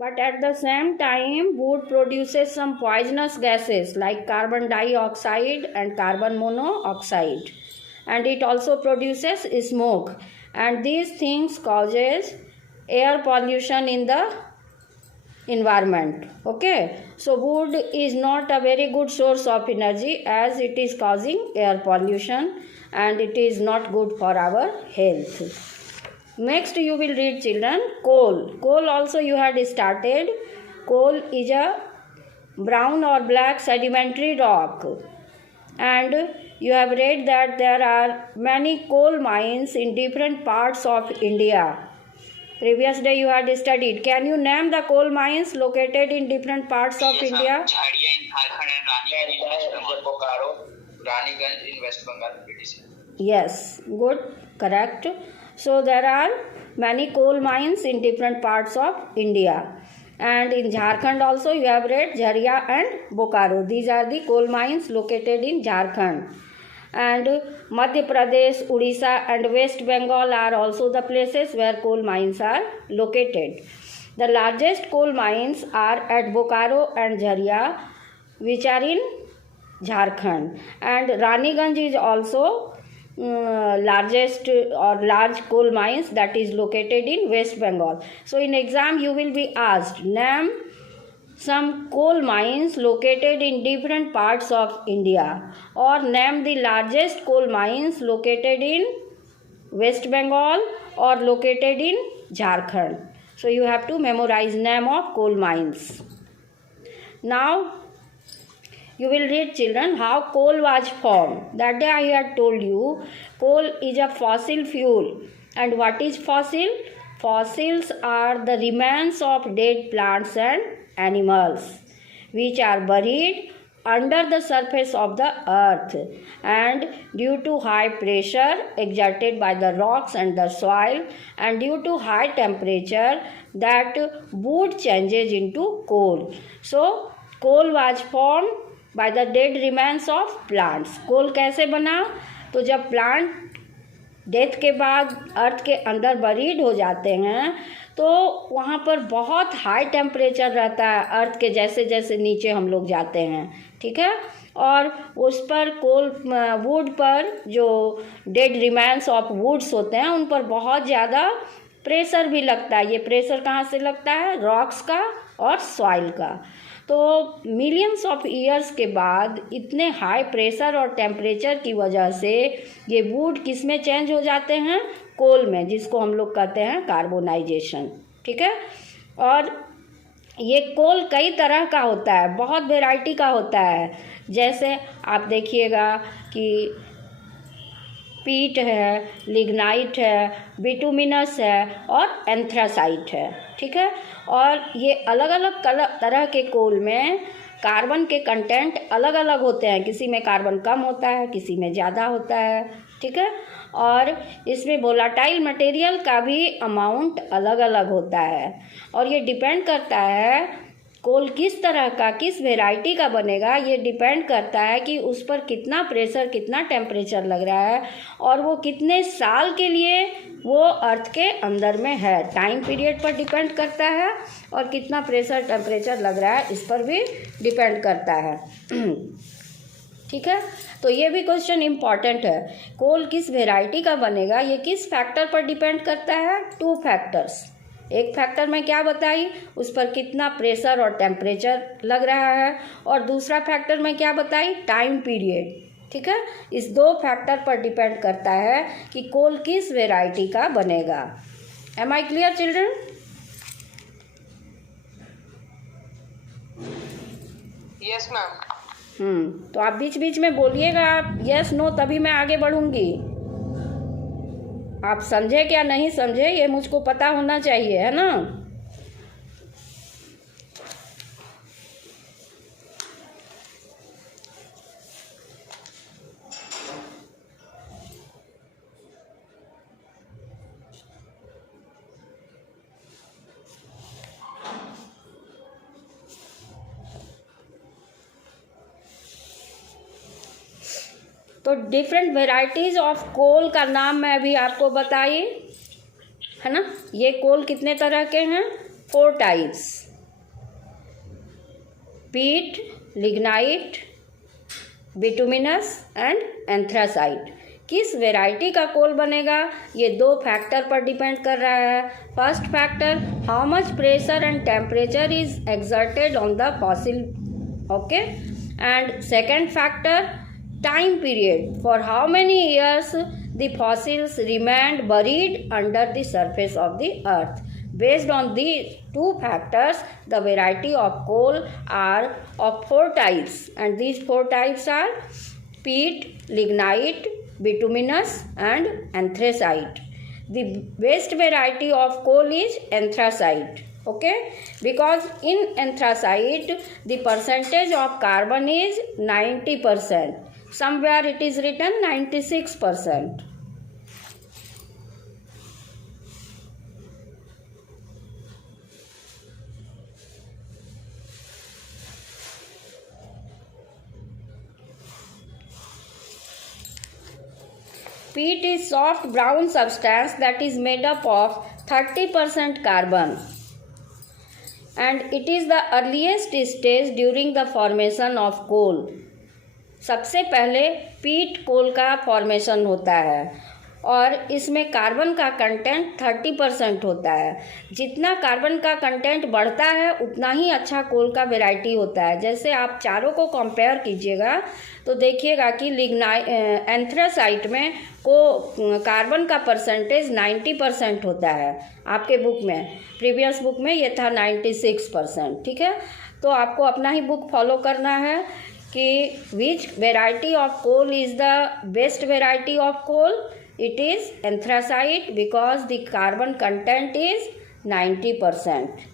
but at the same time wood produces some poisonous gases like carbon dioxide and carbon monoxide, and it also produces smoke, and these things causes air pollution in the environment. Okay, so wood is not a very good source of energy as it is causing air pollution and it is not good for our health. Next you will read, children, coal. Coal also you had started. Coal is a brown or black sedimentary rock, and you have read that there are many coal mines in different parts of India. Previous day you had studied. Can you name the coal mines located in different parts of India? Jharia in Jharkhand and Raniganj in West Bengal. Raniganj in West Bengal. Yes, good, correct. So there are many coal mines in different parts of India. And in Jharkhand also you have read Jharia and Bokaro. These are the coal mines located in Jharkhand. And Madhya Pradesh, Odisha and West Bengal are also the places where coal mines are located. The largest coal mines are at Bokaro and Jharia, which are in Jharkhand. And Raniganj is also largest or large coal mines that is located in West Bengal. So in exam you will be asked, name some coal mines located in different parts of India, or name the largest coal mines located in West Bengal or located in Jharkhand. So you have to memorize name of coal mines. Now you will read, children, how coal was formed. That day I had told you coal is a fossil fuel. And what is fossil? Fossils are the remains of dead plants and animals which are buried under the surface of the earth, and due to high pressure exerted by the rocks and the soil and due to high temperature that wood changes into coal. So coal was formed by the dead remains of plants. कोल कैसे बना? तो जब plant death के बाद अर्थ के अंदर buried हो जाते हैं तो वहाँ पर बहुत हाई टेम्परेचर रहता है अर्थ के जैसे जैसे नीचे हम लोग जाते हैं, ठीक है। और उस पर कोल वुड पर जो डेड रिमेन्स ऑफ वुड्स होते हैं उन पर बहुत ज़्यादा प्रेशर भी लगता है। ये प्रेशर कहाँ से लगता है? रॉक्स का और सॉइल का। तो मिलियंस ऑफ ईयर्स के बाद इतने हाई प्रेशर और टेम्परेचर की वजह से ये वुड किस में चेंज हो जाते हैं? कोल में, जिसको हम लोग कहते हैं कार्बोनाइजेशन, ठीक है। और ये कोल कई तरह का होता है, बहुत वैरायटी का होता है। जैसे आप देखिएगा कि पीट है, लिग्नाइट है, बिटुमिनस है और एंथ्रासाइट है, ठीक है। और ये अलग अलग तरह के कोल में कार्बन के कंटेंट अलग अलग होते हैं। किसी में कार्बन कम होता है, किसी में ज़्यादा होता है, ठीक है। और इसमें वोलाटाइल मटेरियल का भी अमाउंट अलग अलग होता है और ये डिपेंड करता है कोल किस तरह का, किस वैरायटी का बनेगा। ये डिपेंड करता है कि उस पर कितना प्रेशर, कितना टेम्परेचर लग रहा है और वो कितने साल के लिए वो अर्थ के अंदर में है। टाइम पीरियड पर डिपेंड करता है और कितना प्रेशर, टेम्परेचर लग रहा है इस पर भी डिपेंड करता है, ठीक है। तो ये भी क्वेश्चन इम्पॉर्टेंट है। कोल किस वैरायटी का बनेगा ये किस फैक्टर पर डिपेंड करता है? 2 फैक्टर्स। एक फैक्टर में क्या बताई? उस पर कितना प्रेशर और टेम्परेचर लग रहा है, और दूसरा फैक्टर में क्या बताई? टाइम पीरियड, ठीक है। इस 2 फैक्टर पर डिपेंड करता है कि कोल किस वैरायटी का बनेगा। Am I clear children? Yes ma'am. तो आप बीच बीच में बोलिएगा यस नो, तभी मैं आगे बढ़ूंगी। आप समझे क्या नहीं समझे ये मुझको पता होना चाहिए, है ना। तो डिफरेंट वेराइटीज़ ऑफ कोल का नाम मैं अभी आपको बताई, है ना। ये कोल कितने तरह के हैं? 4 types. peat, lignite, bituminous and anthracite. किस वेराइटी का कोल बनेगा ये दो फैक्टर पर डिपेंड कर रहा है. First factor, how much pressure and temperature is exerted on the fossil. Okay. And second factor, time period, for how many years the fossils remained buried under the surface of the earth. Based on these two factors, the variety of coal are of four types, and these four types are peat, lignite, bituminous and anthracite. The best variety of coal is anthracite. Okay, because in anthracite the percentage of carbon is 90%. Somewhere it is written 96%. Peat is soft brown substance that is made up of 30% carbon, and it is the earliest stage during the formation of coal. सबसे पहले पीट कोल का formation होता है और इसमें carbon का content 30% होता है. जितना कार्बन का कंटेंट बढ़ता है उतना ही अच्छा कोल का वैरायटी होता है. जैसे आप चारों को कंपेयर कीजिएगा तो देखिएगा कि एंथ्रासाइट में कार्बन का परसेंटेज 90% होता है. आपके बुक में, प्रीवियस बुक में ये था 96%. ठीक है, तो आपको अपना ही बुक फॉलो करना है कि which variety of coal is the best variety of coal. It is anthracite because the carbon content is 90%.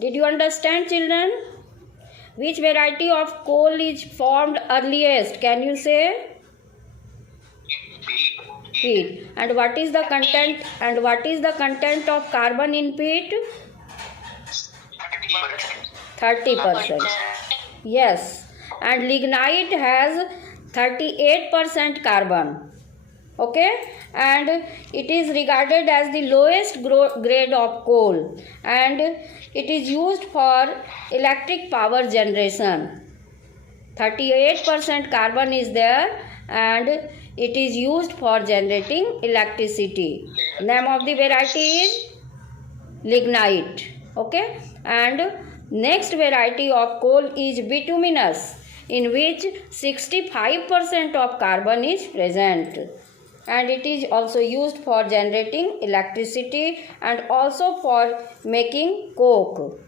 Did you understand, children? Which variety of coal is formed earliest? Can you say? Peat. And what is the content? And what is the content of carbon in peat? 30%. Yes. And lignite has 38% carbon. Okay. And it is regarded as the lowest grade of coal, and it is used for electric power generation. 38% carbon is there, and it is used for generating electricity. Name of the variety is lignite. Okay. And next variety of coal is bituminous, in which 65% of carbon is present, and it is also used for generating electricity and also for making coke.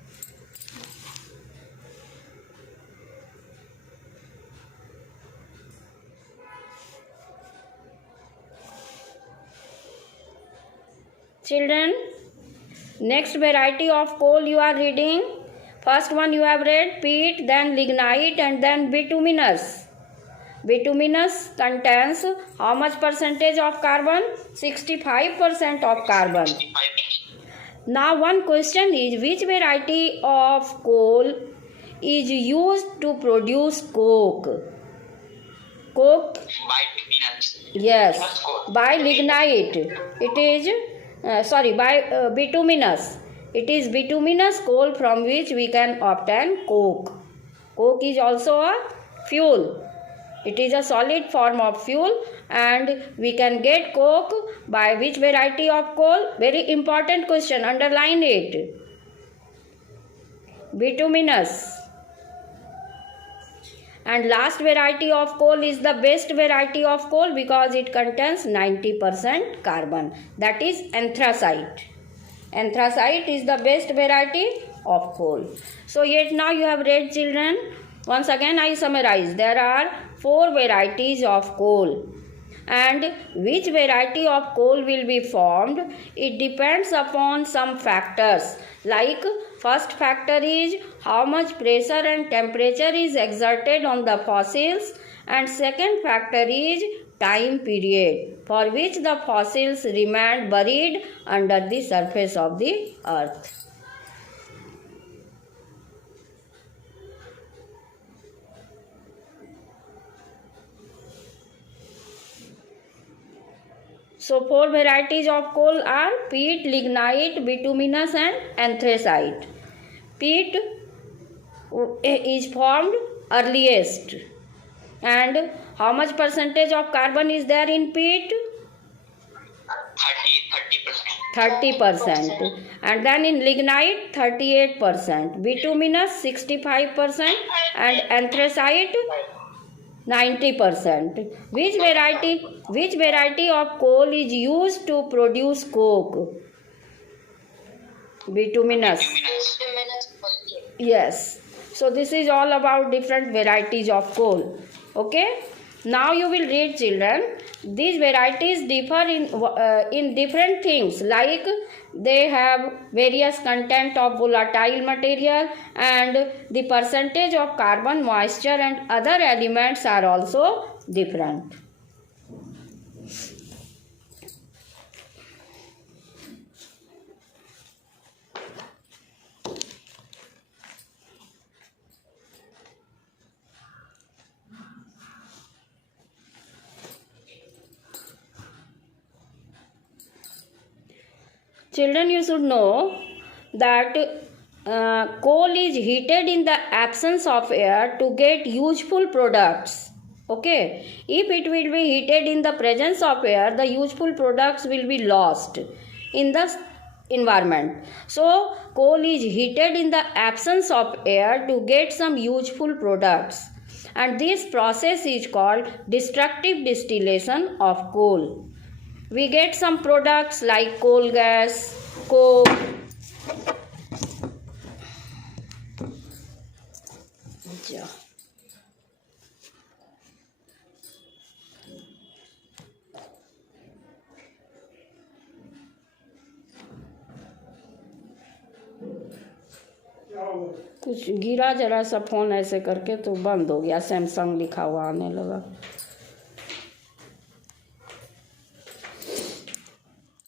Children, next variety of coal you are reading. First one you have read peat, then lignite, and then bituminous. Bituminous contains how much percentage of carbon? 65% of carbon. Now one question is, which variety of coal is used to produce coke? Coke? Yes, by lignite. It is by bituminous. It is bituminous coal from which we can obtain coke. Coke is also a fuel. It is a solid form of fuel, and we can get coke by which variety of coal? Very important question, underline it. Bituminous. And last variety of coal is the best variety of coal because it contains 90% carbon. That is anthracite. Anthracite is the best variety of coal. So yet now you have read, children. Once again I summarize. There are 4 varieties of coal, and which variety of coal will be formed? It depends upon some factors, like first factor is how much pressure and temperature is exerted on the fossils, and second factor is time period for which the fossils remain buried under the surface of the earth. So 4 varieties of coal are peat, lignite, bituminous and anthracite. Peat is formed earliest. And how much percentage of carbon is there in peat? 30%. And then in lignite 38%, bituminous 65% and anthracite 90%. Which variety of coal is used to produce coke? Bituminous. Yes. So this is all about different varieties of coal. Okay. Now you will read, children. These varieties differ in different things, like they have various content of volatile material, and the percentage of carbon, moisture and other elements are also different. Children, you should know that coal is heated in the absence of air to get useful products. Okay. If it will be heated in the presence of air, the useful products will be lost in the environment. So, coal is heated in the absence of air to get some useful products. And this process is called destructive distillation of coal. We get some products like coal gas, coke, कुछ गिरा जरा सा phone ऐसे करके तो बंद हो गया, सैमसंग लिखा हुआ आने लगा।